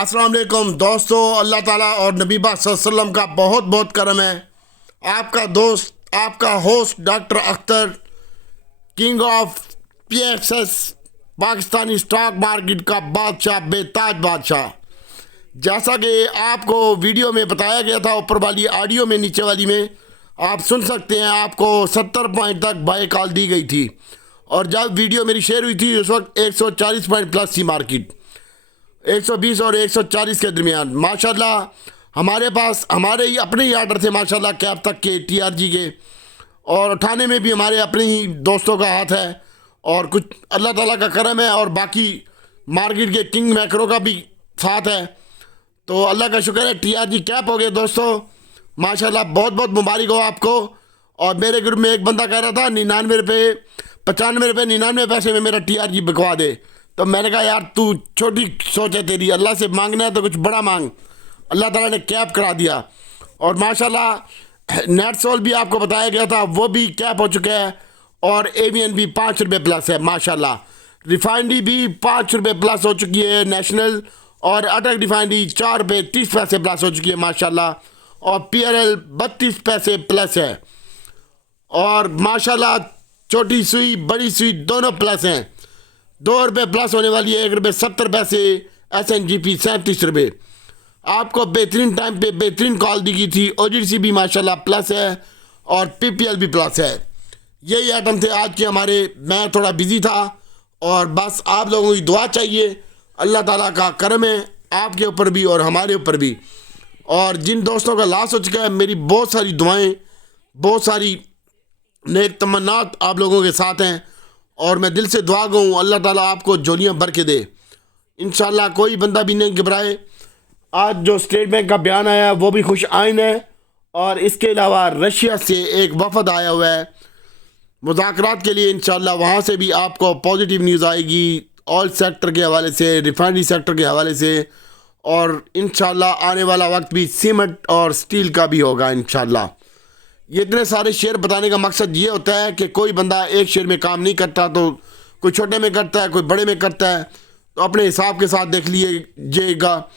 अस्सलाम वालेकुम दोस्तों, अल्लाह ताला और नबी पाक सल्लल्लाहु अलैहि वसल्लम का बहुत बहुत करम है। आपका दोस्त, आपका host doctor Akhtar, king of PXS Pakistani stock market का बादशाह, बेताज बादशाह। जैसा कि आपको वीडियो में बताया गया था, ऊपर वाली ऑडियो में, नीचे वाली में आप सुन सकते हैं, आपको 70 पॉइंट तक बाय कॉल दी गई थी। और जब वीडियो मेरी शेयर हुई थी उस वक्त 140 पॉइंट प्लस थी मार्केट, 120 और 140 के दरमियान। माशाल्लाह हमारे पास हमारे ही अपने ही आर्डर थे माशाल्लाह, कैप तक के, TRG के, और उठाने में भी हमारे अपने ही दोस्तों का हाथ है और कुछ अल्लाह ताला का करम है, और बाकी मार्केट के किंग मैक्रो का भी साथ है। तो अल्लाह का शुक्र है, TRG कैप हो गए दोस्तों माशाल्लाह। बहुत बहुत मुबारक हो आपको। और मेरे ग्रुप में एक बंदा कह रहा था 99 रुपये, 95 रुपये 99 पैसे में मेरा TRG बिकवा दे। तो मैंने कहा यार तू छोटी सोच है तेरी, अल्लाह से मांगना है तो कुछ बड़ा मांग। अल्लाह ताला ने कैप करा दिया। और माशाल्लाह नेट सोल भी आपको बताया गया था, वो भी कैप हो चुका है। और AVN भी 5 रुपये प्लस है माशाल्लाह। रिफाइनरी भी 5 रुपये प्लस हो चुकी है नेशनल, और अटक रिफाइनरी 4 रुपये 30 पैसे प्लस हो चुकी है माशाल्लाह। और PRL 32 पैसे प्लस है। और माशाल्लाह छोटी सुई बड़ी सुई दोनों प्लस हैं। 2 रुपये प्लस होने वाली है, 1 रुपये 70 पैसे। SNGP 37 रुपये। आपको बेहतरीन टाइम पे बेहतरीन कॉल दी गई थी। OGC भी माशाल्लाह प्लस है, और PPL भी प्लस है। यही आइटम थे आज के हमारे। मैं थोड़ा बिजी था, और बस आप लोगों की दुआ चाहिए। अल्लाह ताला का करम है आपके ऊपर भी और हमारे ऊपर भी। और जिन दोस्तों का लॉस हो चुका है, मेरी बहुत सारी दुआएं, बहुत सारी नेक तमन्नात आप लोगों के साथ हैं। और मैं दिल से दुआ गूँ, अल्लाह ताला आपको जोलियाँ भर के दे इंशाल्लाह। कोई बंदा भी नहीं घबराए। आज जो स्टेट बैंक का बयान आया है वो भी खुश आइन है। और इसके अलावा रशिया से एक वफद आया हुआ है मुज़ाकरात के लिए। इंशाल्लाह वहाँ से भी आपको पॉजिटिव न्यूज़ आएगी, ऑयल सेक्टर के हवाले से, रिफाइनरी सेक्टर के हवाले से। और इंशाल्लाह आने वाला वक्त भी सीमेंट और स्टील का भी होगा इंशाल्लाह। ये इतने सारे शेयर बताने का मकसद ये होता है कि कोई बंदा एक शेयर में काम नहीं करता, तो कोई छोटे में करता है, कोई बड़े में करता है। तो अपने हिसाब के साथ देख लीजिएगा।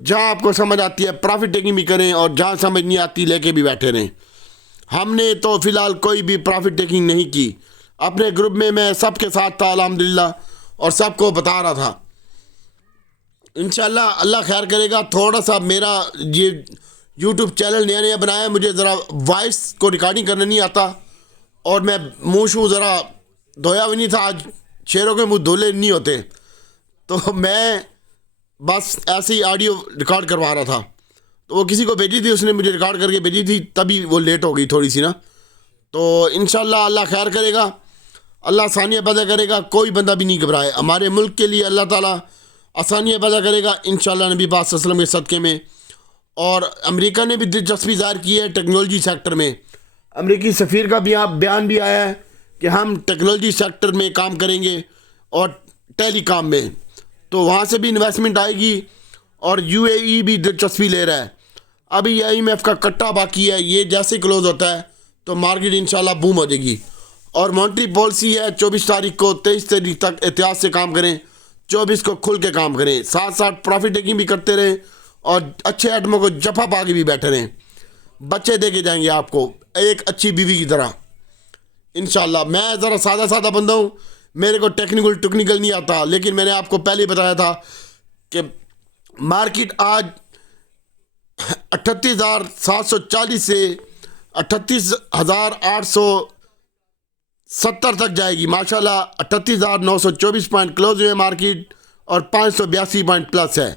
जहाँ आपको समझ आती है प्रॉफिट टेकिंग भी करें, और जहाँ समझ नहीं आती लेके भी बैठे रहें। हमने तो फ़िलहाल कोई भी प्रॉफिट टेकिंग नहीं की। अपने ग्रुप में मैं सबके साथ था अल्हम्दुलिल्लाह, और सबको बता रहा था। इंशाल्लाह अल्लाह खैर करेगा। थोड़ा सा मेरा ये YouTube चैनल नया नया बनाया है, मुझे ज़रा वॉइस को रिकॉर्डिंग करना नहीं आता, और मैं मुँह शूँ ज़रा धोया भी नहीं था आज। शेरों के मुँह धोले नहीं होते, तो मैं बस ऐसे ही ऑडियो रिकॉर्ड करवा रहा था। तो वो किसी को भेजी थी, उसने मुझे रिकॉर्ड करके भेजी थी, तभी वो लेट हो गई थोड़ी सी ना। तो इंशाल्लाह अल्लाह खैर करेगा, अल्लाह आसानियाँ पैदा करेगा। कोई बंदा भी नहीं घबराए। हमारे मुल्क के लिए अल्लाह ताला आसानियाँ पैदा करेगा इंशाल्लाह नबी पाक सल्लल्लाहु अलैहि वसल्लम के सदक़े में। और अमेरिका ने भी दिलचस्पी ज़ाहिर की है टेक्नोलॉजी सेक्टर में। अमेरिकी सफ़ीर का भी बयान भी आया है कि हम टेक्नोलॉजी सेक्टर में काम करेंगे और टेलीकॉम में, तो वहाँ से भी इन्वेस्टमेंट आएगी। और UAE भी दिलचस्पी ले रहा है। अभी IMF का कट्टा बाकी है, ये जैसे क्लोज़ होता है तो मार्केट इंशाल्लाह बूम हो जाएगी। और मॉनेटरी पॉलिसी है 24 तारीख को, 23 तारीख तक एहतियात से काम करें, 24 को खुल के काम करें, साथ साथ प्रॉफिट टेकिंग भी करते रहें, और अच्छे आइटमों को जफा पा के भी बैठे रहें। बच्चे दे के जाएंगे आपको एक अच्छी बीवी की तरह इंशाल्लाह। मैं ज़रा सादा सादा बंदा हूँ, मेरे को टेक्निकल नहीं आता, लेकिन मैंने आपको पहले ही बताया था कि मार्केट आज 38,740 से 38,870 तक जाएगी माशाल्लाह। 38,924 पॉइंट क्लोज हुए मार्केट, और 582 पॉइंट प्लस है।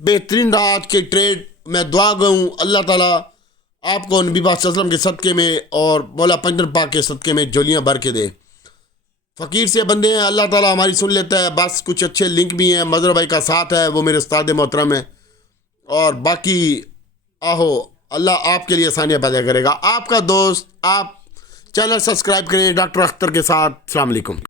बेहतरीन रहा आज के ट्रेड। मैं दुआ गूँ अल्लाह ताला आपको नबी पाक सल्लल्लाहु अलैहि वसल्लम के सदक़े में और मौला पंजर पाक के सदक़े में जोलियाँ भर के दे। फ़कीर से बंदे हैं, अल्लाह ताला हमारी सुन लेता है। बस कुछ अच्छे लिंक भी हैं, मज़हर भाई का साथ है, वो मेरे उस्ताद मोहतरम है। और बाकी आहो अल्लाह आपके लिए आसानियाँ पैदा करेगा। आपका दोस्त, आप चैनल सब्सक्राइब करें डॉक्टर अख्तर के साथ। अस्सलाम वालेकुम।